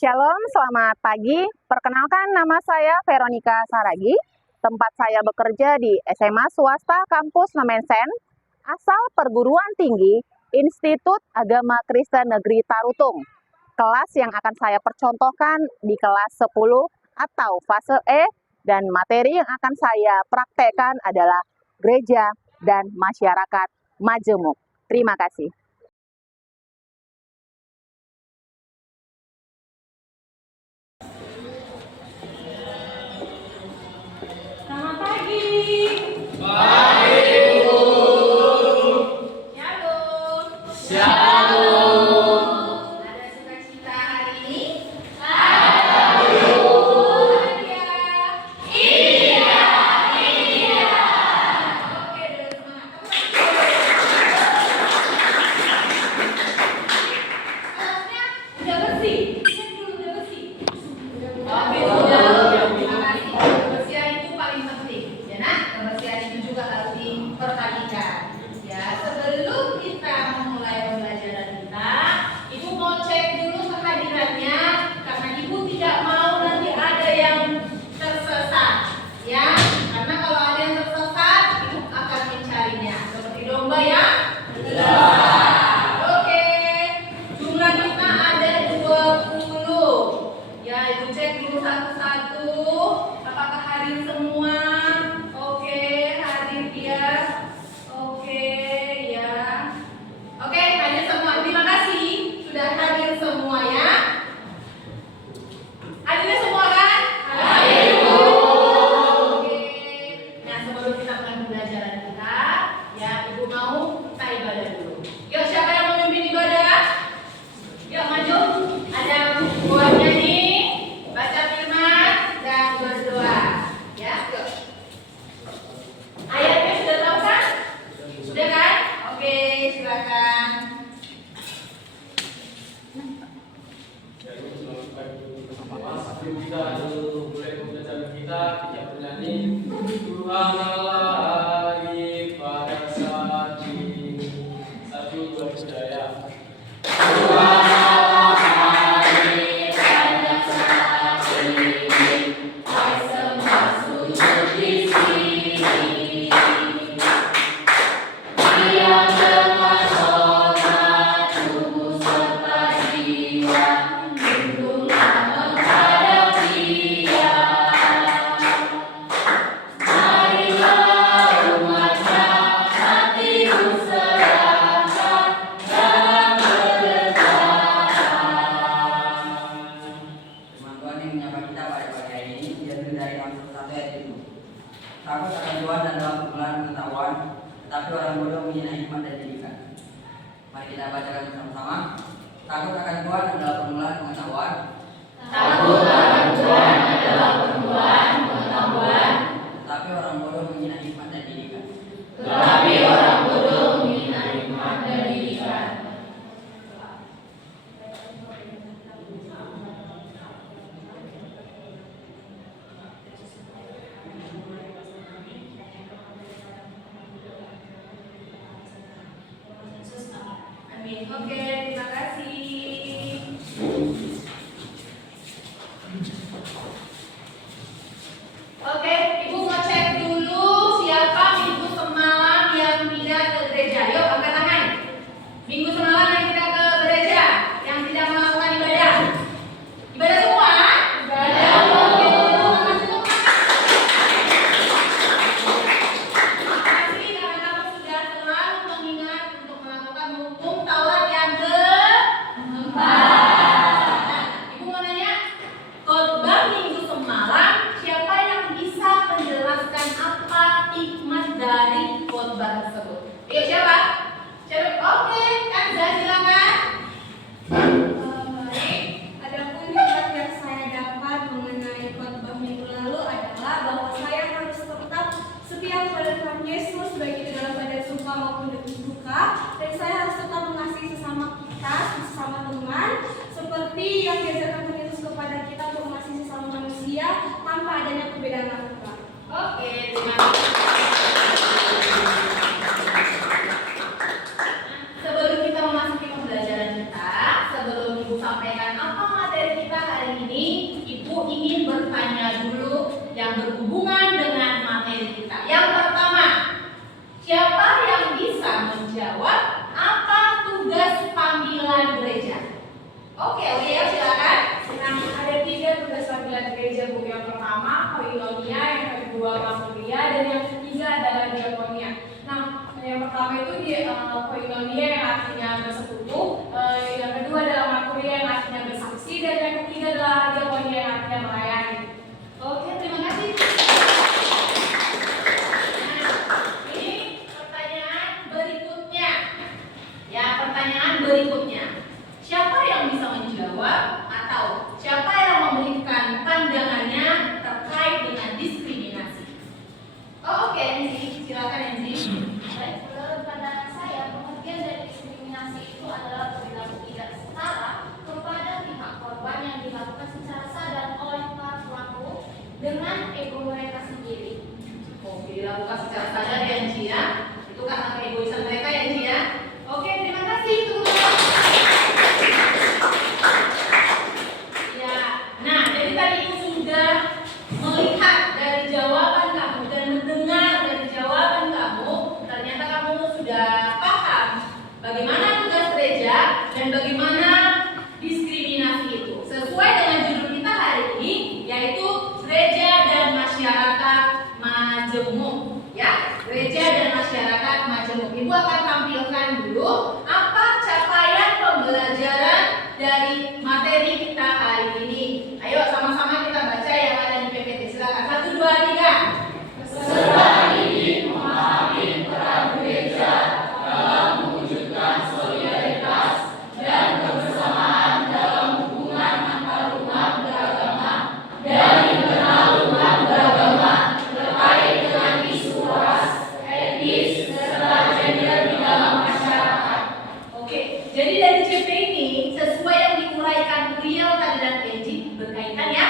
Shalom, selamat pagi. Perkenalkan, nama saya Veronica Saragi. Tempat saya bekerja di SMA Swasta Kampus Nemensen, asal perguruan tinggi Institut Agama Kristen Negeri Tarutung. Kelas yang akan saya percontohkan di kelas 10 atau fase E, dan materi yang akan saya praktekkan adalah gereja dan masyarakat majemuk. Terima kasih. Selamat pagi. Pagi, Ibu. Shalom. Shalom. Ada sukacita hari ini? Ada, Ibu. Iya. Iya. Oke, dengan semangat. Kelasnya udah bersih. Cek dulu udah bersih. Oke, sudah. Terima kasih. Kebersihan itu paling penting, ya nak. Kebersihan itu juga harus diperhatikan. Ya, sebelum kita memulai pembelajaran kita, Ibu mau cek dulu kehadirannya karena Ibu tidak mau nanti ada yang tersesat, ya. Karena kalau ada yang tersesat, Ibu akan mencarinya seperti domba ya. Ya. Oke, jumlah kita ada 20. Ya, Ibu cek dulu satu-satu. Apakah hadir semua? Oke, hadir ya. Oke, ya. Oke, hadir semua. Terima kasih sudah hadir semua ya. Hadirnya semua kan? Hadir, Bu. Oke. Nah, sebelum kita mulai pembelajaran kita, ya Ibu mau kita ibadah dulu. Yuk, siapa yang mau memimpin ibadah? Yuk maju. Ada buat nyanyi, baca firman, dan berdoa. Ya, yuk. Ayatnya sudah tahu kan? Sudah kan? Oke, silakan. Sebelum kita mulai pembelajaran kita bernyanyi Tuhan Allah hari pada saat ini. 1, 2, 3 ya. Tuhan Allah hari pada saat ini. Semua sujud di sini. Dia dengan hormat tubuh serta jiwa. Tunduklah menghadap Dia. Marilah umatnya hati serahkan dalam berdoa. Firman Tuhan yang menyapa kita pada pagi hari ini diambil dari Amsal 1 ayat 7. Takut akan Tuhan adalah permulaan pengetahuan, tetapi orang bodoh menghina hikmat dan didikan. Mari kita bacakan bersama-sama. Takut akan Tuhan adalah permulaan pengetahuan, Takut akan Tuhan adalah permulaan pengetahuan, tetapi orang bodoh menghina hikmat dan didikan. tetapi orang bodoh menghina hikmat dan didikan. Amin. Oke, terima kasih. Oke, Ibu mau cek dulu siapa minggu semalam yang tidak ke gereja. Yuk, angkat tangan. Minggu semalam yang tidak ke gereja, yang tidak melakukan ibadah. Ibadah semua? Ibadah. Oke, makasih semua. Makasih karena kamu sudah selalu mengingat untuk melakukan hukum Taurat yang ke-4. Oke, ya silakan. Nah, ada 3 tugas panggilan gereja, Bu. Yang pertama koinonia, yang kedua makuria, dan yang ketiga adalah diakonia. Nah, yang pertama itu koinonia yang artinya bersekutu, yang kedua adalah makuria yang artinya bersaksi, dan yang ketiga adalah diakonia yang artinya melayani. Oke, terima kasih. Nah, ini pertanyaan berikutnya. Ya, pertanyaan berikutnya. Siapa yang bisa menjawab atau siapa yang memberikan pandangannya terkait dengan diskriminasi? Oh, oke, Enzi, silakan Enzi. Baik, menurut pandangan saya, pengertian dari diskriminasi itu adalah perilaku tidak setara kepada pihak korban yang dilakukan secara sadar oleh para pelaku dengan ego mereka sendiri. Oke, dilakukan secara sadar ya Enzi ya. Itu karena keegoisan mereka ya Enzi ya. Oke, terima kasih teman-teman. Ya, nah jadi tadi Ibu sudah melihat dari jawaban kamu dan mendengar dari jawaban kamu, ternyata kamu sudah paham bagaimana tugas gereja dan bagaimana diskriminasi itu. Sesuai dengan judul kita hari ini, yaitu gereja dan masyarakat majemuk. Ya, gereja dan masyarakat majemuk. Ibu akan tampilkan dulu apa capaian pembelajaran dari materi kita hari ini. Ayo sama-sama kita baca yang ada di PPT. Silakan 1, 2, 3. Peserta didik memahami peran gereja dalam mewujudkan solidaritas dan kebersamaan dalam hubungan antarumat beragama dan internal umat beragama terkait dengan isu ras, etnis, serta gender di dalam masyarakat. Oke, jadi dari CP ini sesuai yang diuraikan beliau tadi dan Enji berkaitan ya.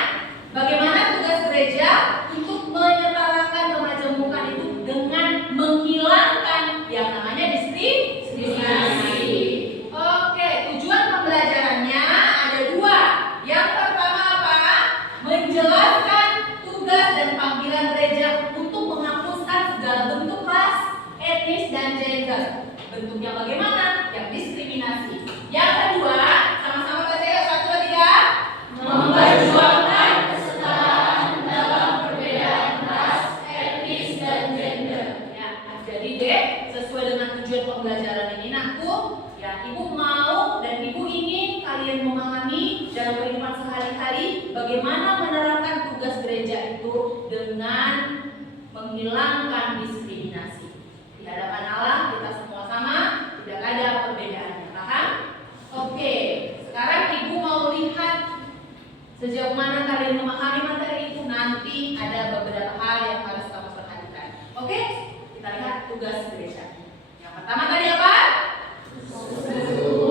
Bagaimana tugas gereja untuk menyetarakan kemajemukan itu dengan menghilangkan yang namanya diskriminasi. Oke, tujuan pembelajarannya ada 2. Yang pertama apa? Menjelaskan tugas dan panggilan gereja untuk menghapuskan segala bentuk ras, etnis, dan gender. Bentuknya bagaimana? Yang diskriminasi. Yang kedua, sama-sama baca ya 1, 2, 3. Memperjuangkan kesetaraan dalam perbedaan ras, etnis, dan gender. Ya, jadi deh, sesuai dengan tujuan pembelajaran ini, aku ya ibu mau dan ibu ingin kalian memahami dalam kehidupan sehari-hari bagaimana menerapkan tugas gereja itu dengan menghilangkan diskriminasi. Di hadapan Allah kita semua sama, tidak ada perbedaannya. Paham? Oke, sekarang ibu mau lihat sejauh mana kalian memahami materi itu. Nanti ada beberapa hal yang harus kamu perhatikan. Oke, kita lihat tugas gereja. Yang pertama tadi apa?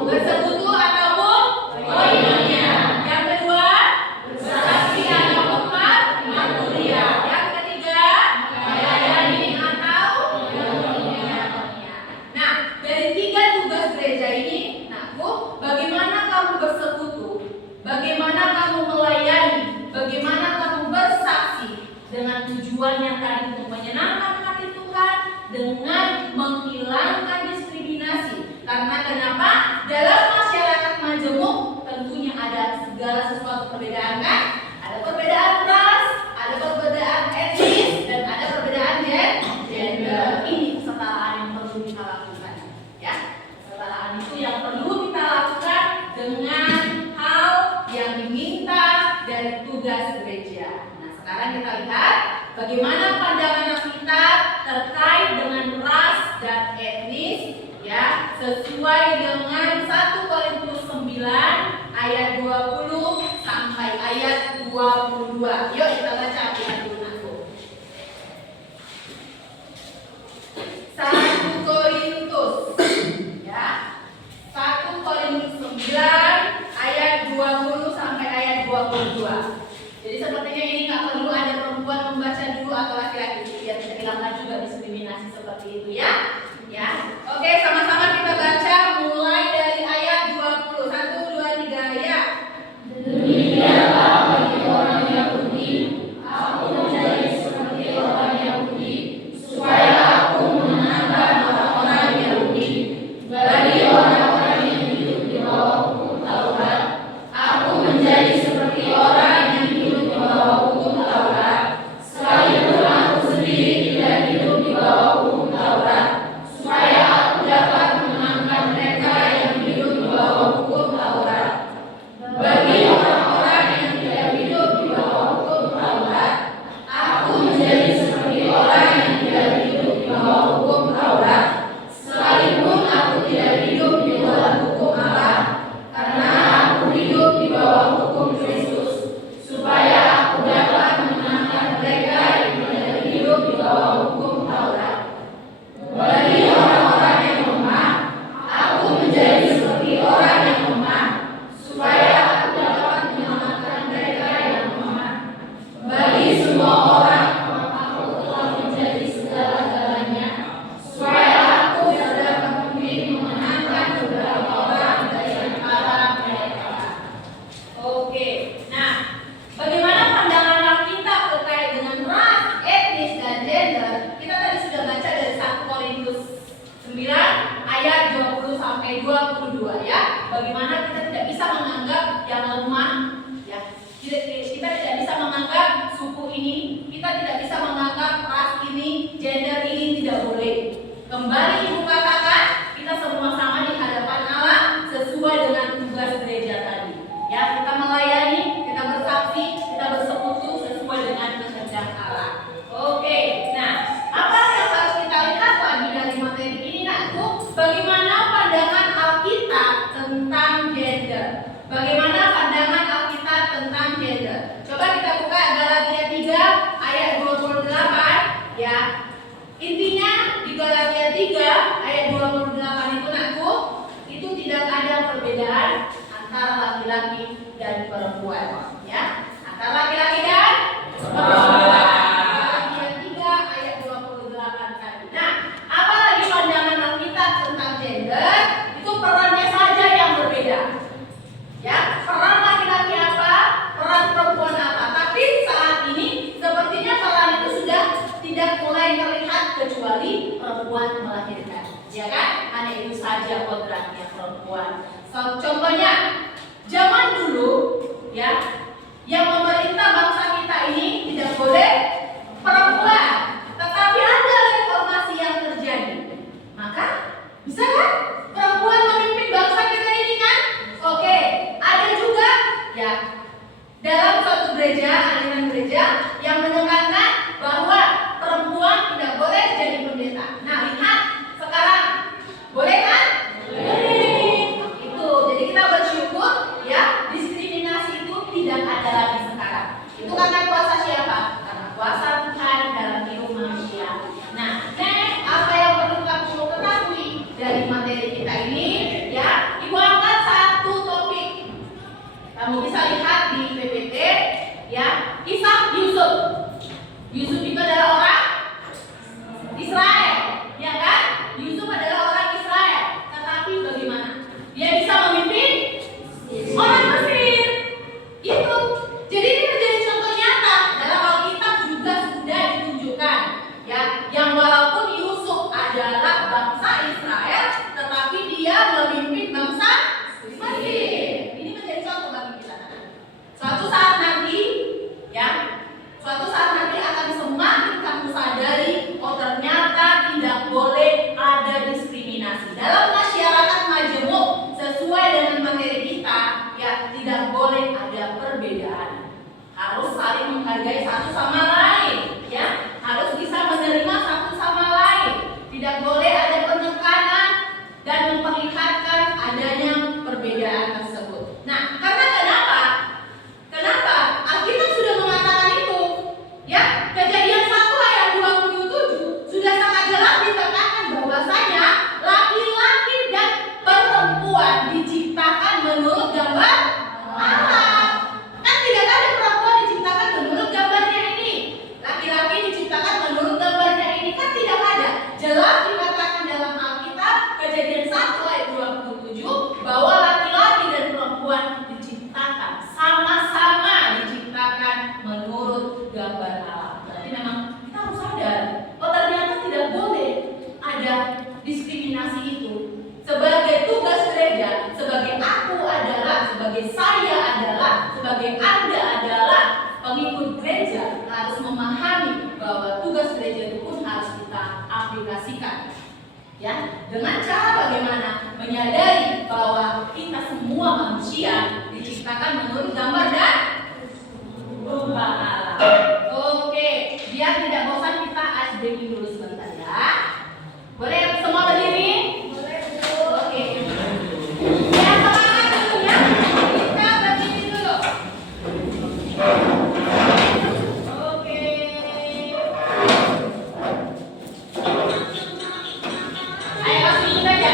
Bersekutu ataupun koinonia. Yang kedua, bersaksi ataupun makuria. Yang ketiga, melayani atau diakonia. Nah, dari 3 tugas gereja ini, nah, Bu, bagaimana kamu bersekutu? Bagaimana kamu melayani? Bagaimana kamu bersaksi dengan tujuan yang tadi untuk menyenangkan hati Tuhan dengan menghilangkan diskriminasi? Karena kenapa? Dalam masyarakat majemuk tentunya ada segala sesuatu perbedaan kan? Ada perbedaan ras, ada perbedaan etnis, dan ada perbedaan gender. Ini kesetaraan yang perlu kita lakukan. Ya, kesetaraan itu yang perlu kita lakukan dengan hal yang diminta dari tugas gereja. Nah, sekarang kita lihat bagaimana pandangan kita terkait dengan ras dan etnis, ya, sesuai dengan 1 Korintus 9 ayat 20 sampai ayat 22. Yuk kita baca dulu aku. 1 Korintus, ya, 1 Korintus 9 ayat 20 sampai ayat 22. Jadi sepertinya ini nggak perlu ada perempuan membaca dulu atau laki-laki biar tidak hilangkan juga diskriminasi seperti itu ya. Ya. Oke, sama-sama kita baca mulai dari ayat 20. 1, 2, 3 ya. Demikianlah bagi orang Yahudi, 22 ya. Bagaimana kita tidak bisa menganggap yang lemah ya. Kita tidak bisa menganggap suku ini, kita tidak bisa menganggap ras ini, gender ini tidak boleh. Kembali Ibu katakan, kita semua sama di hadapan Allah sesuai dengan tugas gereja tadi. Ya, kita melayani, kita bersaksi, kita bersekutu sesuai dengan kehendak Allah. Oke, nah apa yang harus kita lihat lagi dari materi ini Nakku? Bagaimana pandangan Alkitab tentang gender? Bagaimana pandangan Alkitab tentang gender? Coba kita buka Galatia 3 ayat 28 ya. Intinya di Galatia 3 ayat 28 itu Nakku, itu tidak ada perbedaan antara laki-laki dan perempuan ya. Antara laki-laki dan perempuan. Galatia 3 ayat 28 tadi. Nah, apa lagi pandangan Alkitab tentang gender? Itu perannya saja yang berbeda. Ya, peran laki-laki apa, peran perempuan apa. Tapi saat ini sepertinya peran itu sudah tidak mulai terlihat kecuali perempuan melahirkan. Ya kan? Hanya itu saja kodratnya perempuan. Contohnya zaman dulu ya, yang memerintah bangsa kita ini tidak boleh perempuan. Tetapi ada reformasi yang terjadi. Maka bisa kan perempuan memimpin bangsa kita ini kan? Oke, ada juga ya dalam suatu gereja, aliran gereja yang menekankan bahwa perempuan tidak boleh jadi pendeta. Nah, lihat sekarang boleh kan? Boleh. Itu. Jadi kita bersyukur ya, diskriminasi itu tidak ada lagi sekarang. Itu karena kuasa siapa? Karena kuasa Tuhan dalam hidup manusia. Nah, next apa yang perlu kamu ketahui dari materi kita ini ya? Ibu angkat satu topik. Kamu bisa lihat di PPT ya, kisah Yusuf. Yusuf itu adalah orang Israel, ya kan? Yusuf adalah orang Israel. Tetapi bagaimana? Dia bisa memimpin orang Mesir. Itu. Jadi ini menjadi contoh nyata dalam Alkitab juga sudah ditunjukkan, ya. Yang walaupun Yusuf adalah bangsa Israel, tetapi dia memimpin bangsa Mesir. Ini menjadi contoh bagi kita. Suatu saat nanti, ya. Suatu saat nanti akan semakin kamu sadari, oh ternyata tidak boleh ada diskriminasi dalam masyarakat majemuk. Sesuai dengan materi kita, ya tidak boleh ada perbedaan. Harus saling menghargai satu sama lain, ya. Harus bisa menerima satu sama lain. Tidak boleh ada penekanan dan memperlihatkan adanya perbedaan tersebut. Nah, karena kenapa? Kenapa? Alkitab sudah mengatakan itu. Ya, Kejadian 1 ayat 27 sudah sangat jelas dikatakan bahwasanya laki-laki dan perempuan diciptakan menurut gambar Allah. Kan tidak ada perempuan diciptakan menurut gambarnya ini. Laki-laki diciptakan menurut gambarnya ini, kan tidak ada. Jelas dikatakan dalam Alkitab Kejadian 1 ayat 27 bahwa laki-laki dan perempuan diciptakan sama-sama diciptakan menurut gambar Allah. Berarti memang kita harus sadar, oh ternyata tidak boleh ada diskriminasi itu. Sebagai tugas gereja, sebagai aku adalah, sebagai saya adalah, sebagai Anda adalah pengikut gereja, harus memahami bahwa tugas gereja itu pun harus kita aplikasikan. Ya, dengan cara bagaimana? Menyadari bahwa kita semua manusia diciptakan menurut gambar dan rupa Allah. Oke, biar tidak bosan kita ice breaking dulu sebentar ya. Boleh semua berdiri? Boleh. Oke. Ya, semangat dulu ya. Kita berdiri dulu. Oke. Ayo kasih kita ya.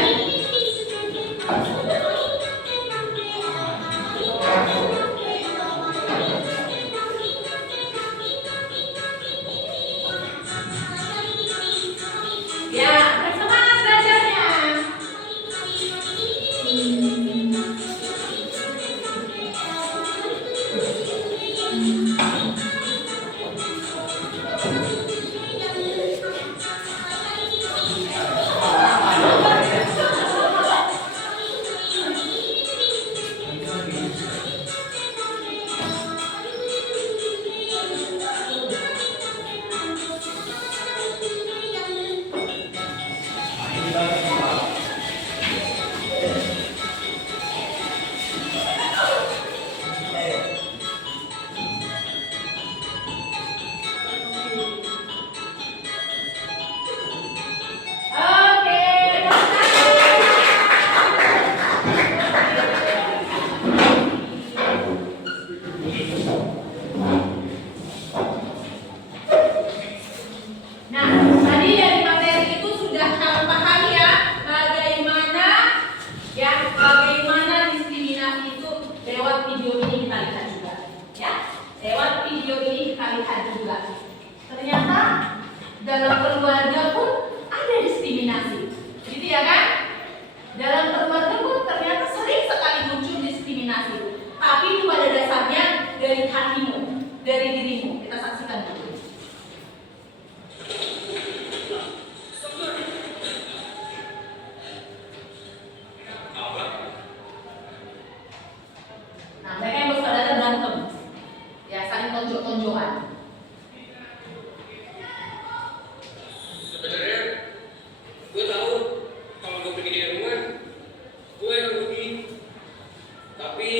Tapi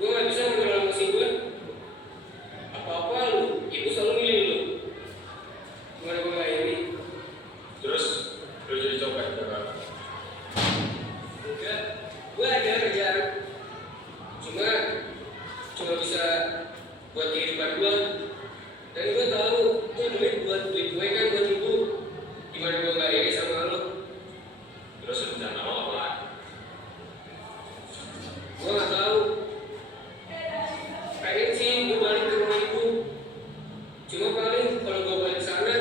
gue nggak bisa mengenal kesimpulan. Apa-apa lu, ibu selalu milih lu. Gimana gue nggak ini? Terus lu jadi copet berapa? Enggak, gue ada kerjaan. Cuma bisa buat kehidupan gue. Dan gue tahu itu duit buat duit gue kan buat ibu. Gimana gue nggak ini sama lu? Terus rencana lo apa? Gue nggak tahu. Pengen sih gue balik ke rumah ibu. Cuma paling kalau gue balik sana,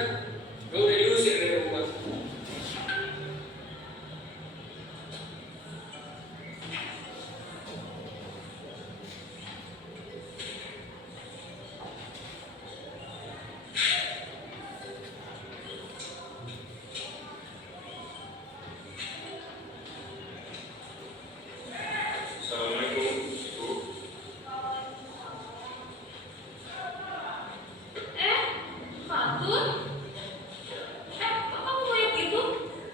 gue udah diusir dari rumah. Assalamualaikum, Ibu. Fatur? Kok kamu kayak gitu?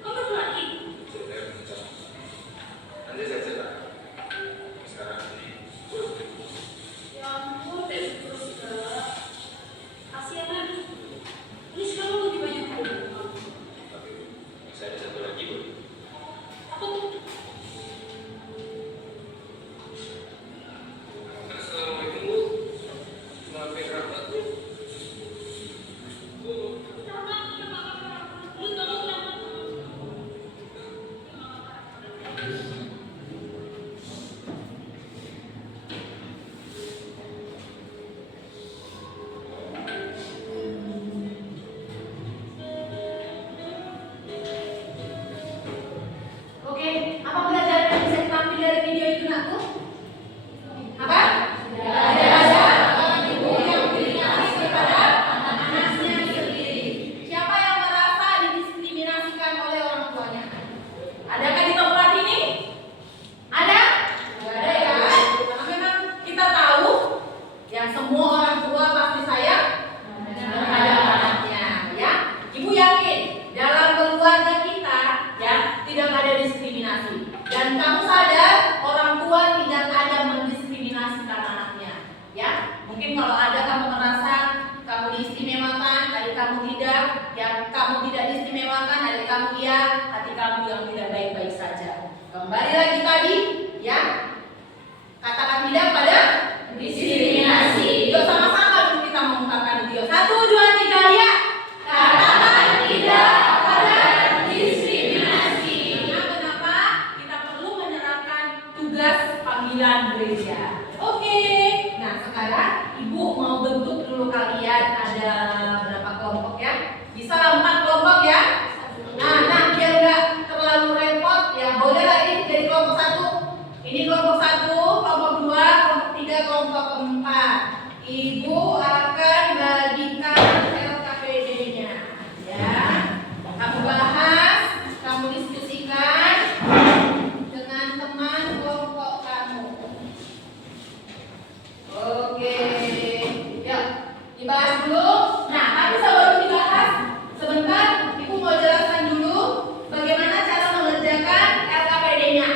Kamu lagi? Sebentar, bentar. Nanti saya cerita. Sekarang ini. Ya ampun, terus segala. Kasihan kan? Ini sekarang mau dibaju dulu. Tapi masih ada satu lagi, Bu. Apa tuh? Assalamualaikum bu. Maafin rapat bu. Bu. Oke, apa pelajaran yang bisa diambil dari video itu, Nakku? Apa? Belajar ibu yang beri kasih kepada anak-anaknya sendiri. Siapa yang merasa didiskriminasikan oleh orang tuanya? Adakah di tempat ini? Ada? Tidak ada ya. Karena memang kita tahu yang semua orang tua pasti sayang terhadap anaknya, ya. Ibu yakin dalam keluarga kita ya tidak ada diskriminasi, dan kamu sadar orang tua tidak ada mendiskriminasikan anaknya, ya. Mungkin kalau ada kamu merasa kamu diistimewakan, adik kamu tidak, ya kamu tidak diistimewakan, adik kamu iya, hati kamu yang tidak baik-baik saja. Kembali lagi tadi, ya, katakan tidak pada diskriminasi. Yuk sama-sama dulu kita mengungkapkan itu. 1, 2, 3, ya. Katakan tidak pada diskriminasi. Nah, kenapa kita perlu menyerahkan tugas panggilan gereja? Oke. Nah, sekarang ibu mau bentuk dulu kalian ada berapa kelompok ya? Bisa 4 kelompok ya? Nah, biar nggak terlalu repot ya, boleh lagi jadi kelompok 1. Ini kelompok 1, kelompok 2, kelompok 3, kelompok 4. Ibu akan bagikan LKPD-nya, ya. Kamu bahas, kamu diskusikan dengan teman kelompok kamu. Oke, ya, dibahas dulu. Nah, tapi sebelum dibahas, sebentar, Ibu mau jelaskan dulu bagaimana cara mengerjakan LKPD-nya.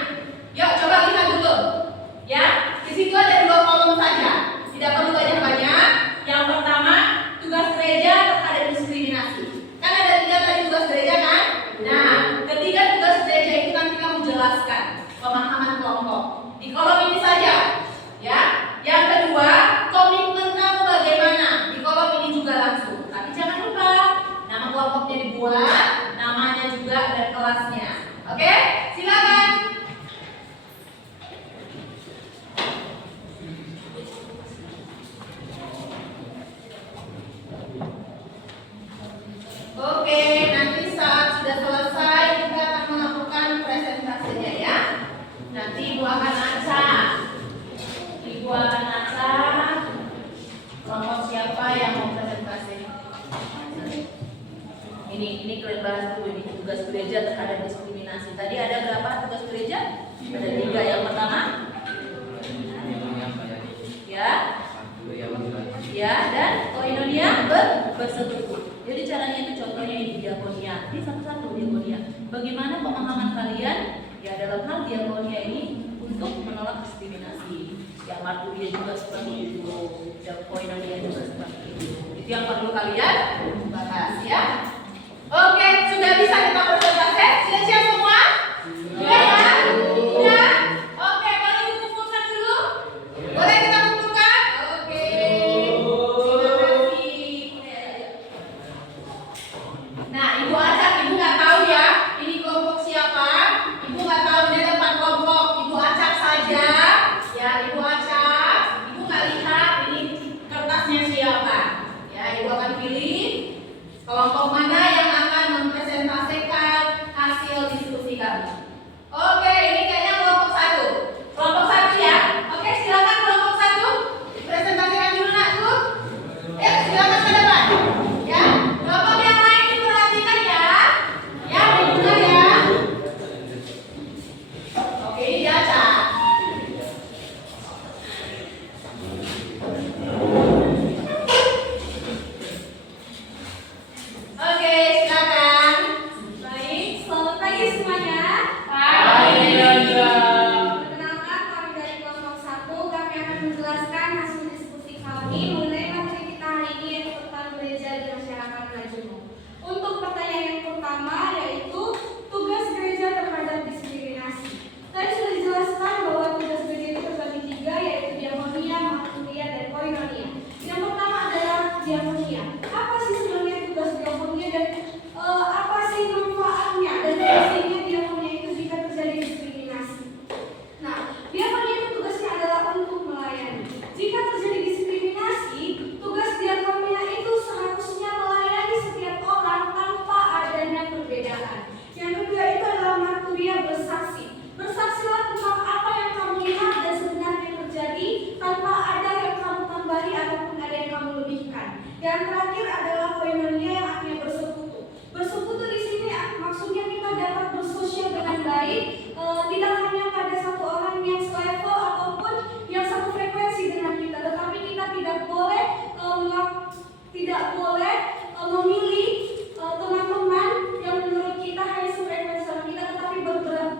Yuk, coba lihat dulu. Ya, di situ ada 2 kolom saja. Tidak perlu banyak-banyak. Yang pertama, tugas gereja terhadap diskriminasi. Kan ada 3 tadi tugas gereja kan? Nah, ketiga tugas gereja itu nanti kamu jelaskan pemahaman kelompok. Di kolom ini saja. Ya. Yang kedua, komitmen kamu bagaimana? Di kolom ini juga langsung. Tapi jangan lupa nama kelompoknya dibuat, namanya juga dan kelasnya. Oke? Silakan. Oke, nanti saat sudah selesai kita akan melakukan presentasinya ya. Nanti Ibu akan acak. Ibu akan acak kelompok siapa yang mau presentasi. Ini kalian bahas dulu ini tugas gereja terhadap diskriminasi. Tadi ada berapa tugas gereja? Ada 3. Yang pertama, ya, ya, dan koinonia bersetubuh. Jadi caranya itu contohnya ini diakonia. Ini satu-satu diakonia. Bagaimana pemahaman kalian ya dalam hal diakonia ini untuk menolak diskriminasi. Yang Marturia juga seperti itu, yang Koinonia juga seperti itu. Itu yang perlu kalian bahas ya. Oke, sudah bisa kita presentasi? Sudah siap semua? Sudah ya? Sudah? Oke, boleh dikumpulkan dulu? Boleh kita kumpulkan? Oke. Terima kasih. Nah, Ibu acak, Ibu nggak tahu ya, ini kelompok siapa? Ibu nggak tahu, ini ada 4 kelompok. Ibu acak saja, ya Ibu acak. Ibu nggak lihat ini kertasnya siapa. Ya, Ibu akan pilih kelompok mana yang akan mempresentasikan hasil diskusi kami. Oke, ini kayaknya kelompok 1. Kelompok 1 ya. Oke, silakan kelompok 1 presentasikan dulu nak Bu. Ya, silakan ke depan. Ya, kelompok yang lain diperhatikan ya. Ya, didengar ya. Oke, ini diacak. Oke, silakan. Baik, selamat pagi semuanya. Perkenalkan, kami dari kelompok 1, kami akan menjelaskan hasil diskusi kami mengenai materi kita hari ini yaitu tentang gereja di masyarakat Majemuk. Untuk pertanyaan yang pertama yaitu tugas gereja terhadap diskriminasi. Tadi sudah dijelaskan bahwa tugas gereja itu terbagi 3 yaitu diakonia, marturia, dan koinonia. Yang pertama adalah diakonia. Apa sih sebenarnya tugas diakonia dan apa sih manfaatnya dan fungsinya diakonia itu jika terjadi diskriminasi? Nah, diakonia itu tugasnya adalah untuk melayani. Jika terjadi diskriminasi, tugas diakonia itu seharusnya melayani setiap orang tanpa adanya perbedaan. Yang kedua itu adalah marturia, bersaksi. Bersaksilah tentang apa yang kamu lihat dan sebenarnya terjadi tanpa ada yang kamu tambahi ataupun ada yang kamu lebihkan. Yang terakhir adalah koinonia yang artinya bersekutu. Bersekutu di sini maksudnya kita dapat bersosial dengan baik, tidak hanya pada satu orang yang selevel ataupun yang satu frekuensi dengan kita, tetapi kita tidak boleh memilih teman-teman yang menurut kita hanya sefrekuensi sama kita, tetapi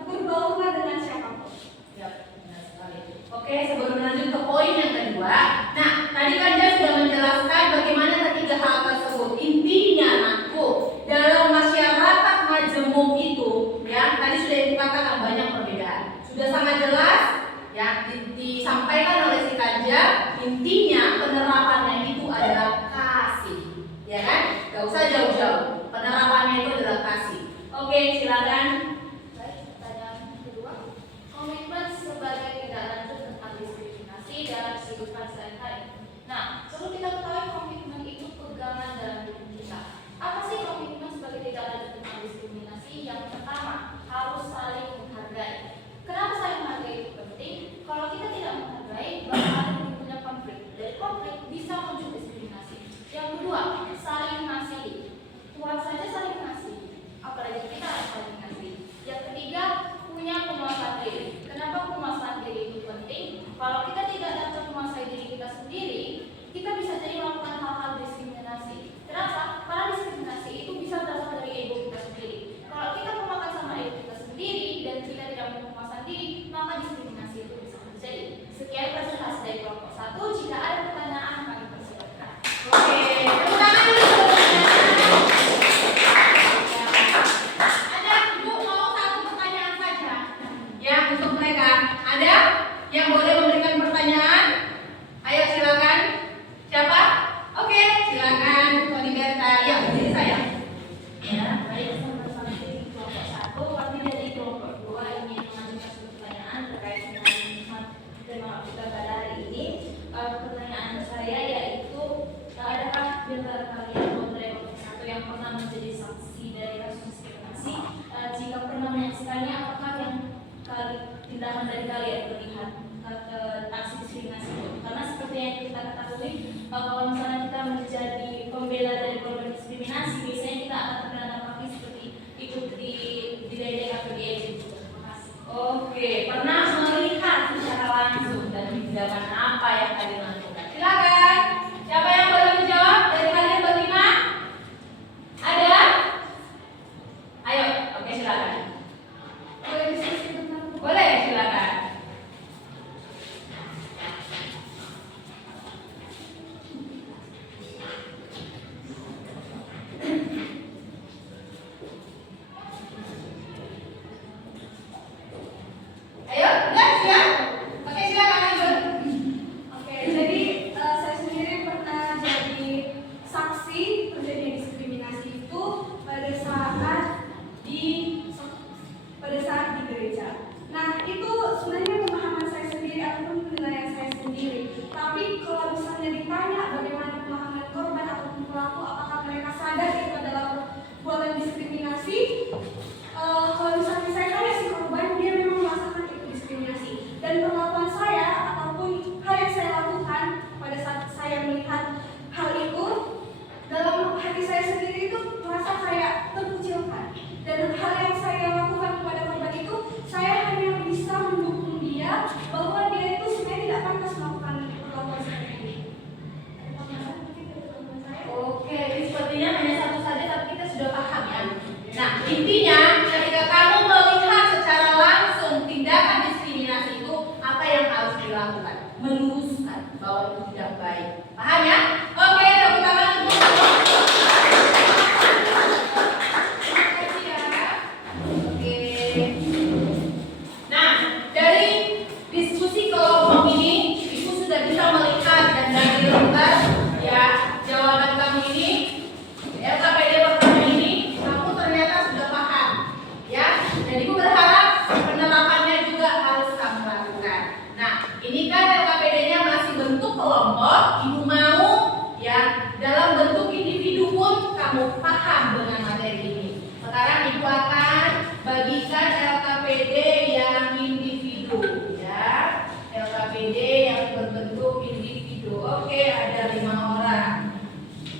berbaurlah dengan siapapun. Ya, benar sekali. Oke, sebelum lanjut ke poin yang kedua. Nah, tadi kan dia sudah menjelaskan bagaimana ketiga hal tersebut. Intinya, anakku, dalam masyarakat Majemuk itu, ya, tadi sudah dikatakan banyak perbedaan. Sudah sangat jelas, ya, disampaikan oleh si Kanja. Intinya penerapannya itu adalah kasih, ya kan? Gak usah jauh-jauh. Penerapannya itu adalah kasih. Oke, silakan. Baik, pertanyaan kedua. Komitmen sebagai tindak lanjut tentang diskriminasi dalam kehidupan sehari-hari. Nah, perlu kita ketahui komitmen itu pegangan dalam hidup kita. Apa sih komitmen sebagai tindak lanjut tentang diskriminasi? Yang pertama, harus saling menghargai. Kenapa saling menghargai itu penting? Kalau kita tidak menghargai, bakal timbulnya konflik. Dari konflik bisa muncul diskriminasi. Yang kedua, saling mengasihi. Tuhan saja saling mengasihi, apalagi kita harus saling mengasihi. Yang ketiga, punya penguasaan diri. Kenapa penguasaan diri itu penting? Kalau kita tidak dapat menguasai diri kita sendiri, kita bisa jadi melakukan hal-hal diskriminasi. Kenapa? Karena diskriminasi itu bisa berasal dari ego kita sendiri. Kalau kita memakan sama ego kita sendiri dan kita tidak punya penguasaan diri, maka diskriminasi itu bisa terjadi. Sekian presentasi dari kelompok 1. Jika ada pertanyaan, kami persilakan. Oke, tepuk tangan dulu sebelumnya. Ada Ibu mau satu pertanyaan saja. Ya, untuk mereka. Ada yang boleh memberikan pertanyaan? Ayo silakan. Siapa? Oke, silakan Tony Berta. Ya, berdiri saya. Ya, baik, sama-sama di kelompok 1, kami dari kelompok 2 ingin mengajukan satu pertanyaan terkait dengan tema kita pada hari ini. Pertanyaan saya yaitu, adakah di antara kalian dari kelompok 1 yang pernah menjadi saksi dari kasus diskriminasi? Jika pernah menyaksikannya, apakah yang tindakan dari kalian melihat ke aksi diskriminasi itu? Karena seperti yang kita ketahui, kalau misalnya kita menjadi pembela dari korban diskriminasi, biasanya kita akan terkena dampaknya seperti ikut di ledek atau di ejek. Terima kasih. Oke, pernah melihat secara langsung dan tindakan apa yang kalian lakukan? Silakan. Siapa yang boleh menjawab dari kalian berlima? Ada? Ayo, oke silakan. Boleh diskusi tentang Boleh, silakan. meluruskan bahwa itu tidak baik. Paham ya? Oke, tepuk tangan untuk terima kasih ya. Oke. Nah, dari diskusi kelompok ini, Ibu sudah bisa melihat dan dari lembar ya jawaban kamu ini, LKPD pertama ini, kamu ternyata sudah paham, ya. Dan Ibu berharap penerapannya juga harus kamu lakukan. Nah, ini kan LKPD-nya masih bentuk kelompok, Ibu mau ya dalam bentuk individu pun kamu paham dengan materi ini. Sekarang Ibu akan bagikan LKPD yang individu, ya. LKPD yang berbentuk individu. Oke, ada 5 orang.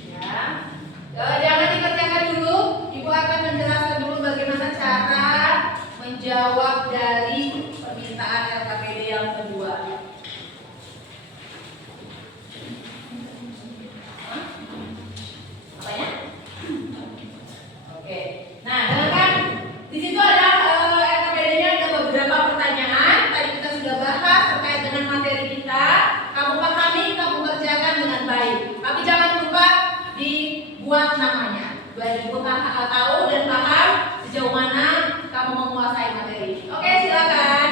Ya. Jangan dikerjakan dulu. Ibu akan menjelaskan dulu bagaimana cara menjawab dari permintaan LKPD yang kedua. Apanya? Oke. Nah, dengarkan. Di situ ada LKPD-nya ada beberapa pertanyaan. Tadi kita sudah bahas terkait dengan materi kita. Kamu pahami, kamu kerjakan dengan baik. Tapi jangan lupa dibuat namanya. Biar Ibu tahu dan paham sejauh mana kamu menguasai materi. Oke, silakan.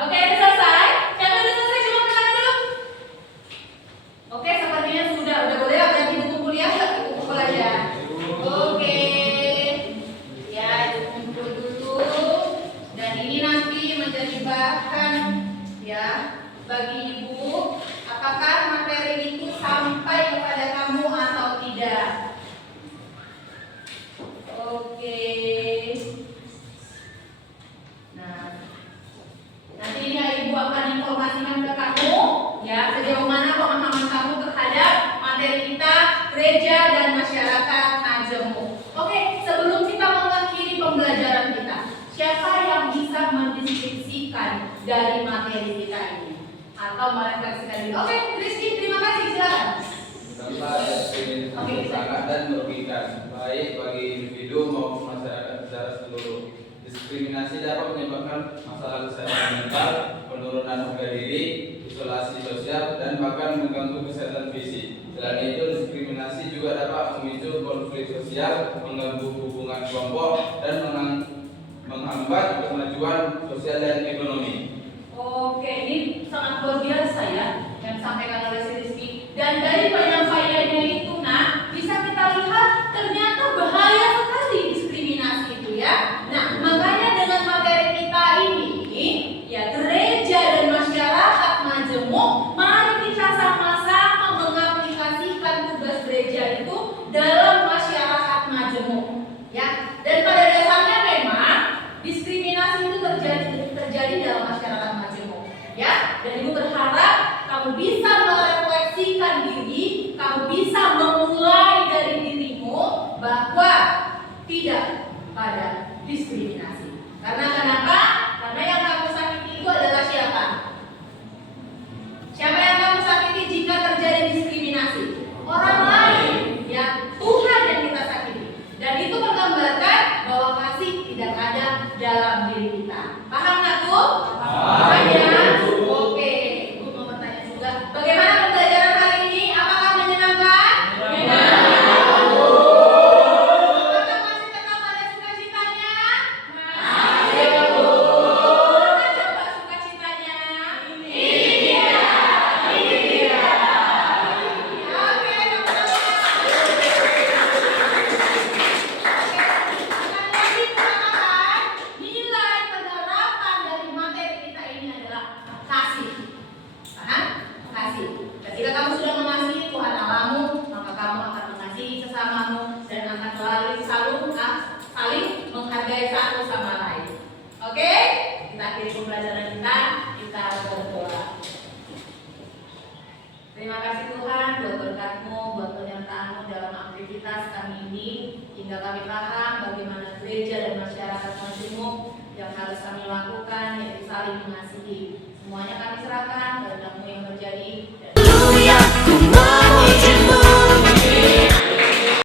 Oke, udah selesai? Siapa udah selesai? Coba angkat tangan dulu. Oke, sepertinya sudah. Udah boleh berarti buku kuliah nggak? Buku pelajaran. Oke. Ya, kumpul dulu. Dan ini nanti menjadi bahan ya bagi Ibu. Apakah materi itu sampai kepada kamu atau tidak? Oke. Nah, nanti ini Ibu akan informasikan ke kamu ya sejauh mana pemahaman kamu terhadap materi kita gereja dan masyarakat Majemuk. Oke, sebelum kita mengakhiri pembelajaran kita, siapa yang bisa mendeskripsikan dari materi kita ini atau merefleksikan ini? Oke, Rizky, terima kasih, silakan. Tanpa diskriminasi sangat dan merugikan baik bagi individu maupun masyarakat secara seluruh. Diskriminasi dapat menyebabkan masalah kesehatan mental, penurunan harga diri, isolasi sosial, dan bahkan mengganggu kesehatan fisik. Selain itu, diskriminasi juga dapat memicu konflik sosial, mengganggu hubungan kelompok, dan menghambat kemajuan sosial dan ekonomi. Oke, ini sangat luar biasa ya yang disampaikan oleh si Rizky. Dan dari penyampaiannya itu, nah, bisa kita lihat ternyata bahaya sekali diskriminasi itu ya. Nah, makanya dengan materi kita ini, ya gereja dan masyarakat Majemuk, mari kita sama-sama mengaplikasikan tugas gereja itu dalam masyarakat Majemuk, ya. Dan pada dasarnya memang diskriminasi itu terjadi dalam masyarakat Majemuk, ya. Dan Ibu berharap kamu bisa merefleksikan diri, kamu bisa memulai dari dirimu bahwa tidak pada diskriminasi. Karena kenapa? Karena yang kamu sakiti itu adalah siapa? Siapa yang kamu sakiti jika terjadi diskriminasi? Orang lain, ya. Tuhan yang kita sakiti. Dan itu menggambarkan bahwa kasih tidak ada dalam diri kita. Paham nggak, Bu? Paham ya? Oke. Ibu mau bertanya juga. Bagaimana pembelajaran hari ini? Apakah menyenangkan? Menyenangkan. Apakah masih tetap ada sukacitanya? Masih, Bu. Mana coba sukacitanya? Iya. Iya. Oke, teman-teman. Sekali lagi katakan, nilai penerapan dari materi kita ini adalah kasih. Paham? Kasih. Ketika kamu sudah mengasihi Tuhan Allahmu, maka kamu akan mengasihi sesamamu dan akan saling menghargai satu sama lain. Oke? Kita akhiri pembelajaran. pembelajaran kita berdoa. Terima kasih Tuhan buat berkat-Mu, buat penyertaan-Mu dalam aktivitas kami ini, hingga kami paham bagaimana gereja dan masyarakat majemuk yang harus kami lakukan, yaitu saling mengasihi. Semuanya kami serahkan, kehendak-Mu yang terjadi.